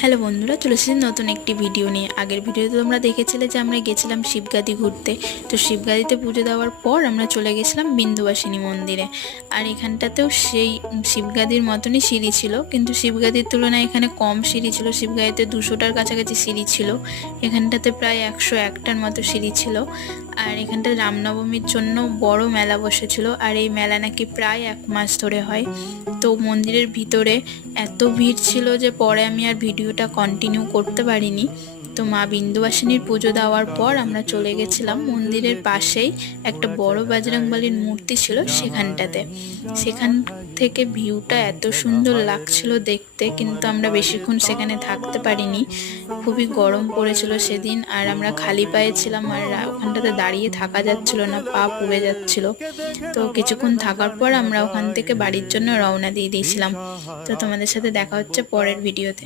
Hello বন্ধুরা, চলে এসেছি নতুন একটি ভিডিও নিয়ে। আগের ভিডিওতে তোমরা দেখেছিলে যে আমরা গেছিলাম শিবগাদি ঘুরতে। তো শিবগাদিতে পুজো দেওয়ার পর আমরা চলে গেছিলাম বিন্দুবাসিনী মন্দিরে। আর এখানটাতেও সেই শিবগাদির মতনই সিঁড়ি ছিল, কিন্তু শিবগাদির তুলনায় এখানে কম সিঁড়ি ছিল। শিবগাদিতে 200টার কাছাকাছি সিঁড়ি ছিল, এখানটাতে প্রায় 101টার মতো সিঁড়ি ছিল। আর এখানটা রামনবমীর জন্য বড় মেলা বসেছিল, আর এই মেলা নাকি প্রায় 1 মাস ধরে হয়। তো মন্দিরের ভিতরে এত ভিড় ছিল যে পরে আমি আর ভিডিওটা কন্টিনিউ করতে পারিনি। তো মা বিন্দুবাসিনীর পুজো দেওয়ার পর আমরা চলে গেছিলাম মন্দিরের পাশেই একটা বড় বজরংবলীর মূর্তি ছিল সেখানটাতে। সেখান থেকে ভিউটা এত সুন্দর লাগছিল দেখতে, কিন্তু আমরা বেশিক্ষণ সেখানে থাকতে পারিনি। খুবই গরম পড়েছিল সেদিন, আর আমরা খালি পায়ে ছিলাম, আর ওখানটাতে দাঁড়িয়ে থাকা যাচ্ছিল না, পা পুড়ে যাচ্ছিল। তো কিছুক্ষণ থাকার পর আমরা ওখান থেকে বাড়ির জন্য রওনা দিয়ে দিয়েছিলাম। তো তোমাদের সাথে দেখা হচ্ছে পরের ভিডিওতে।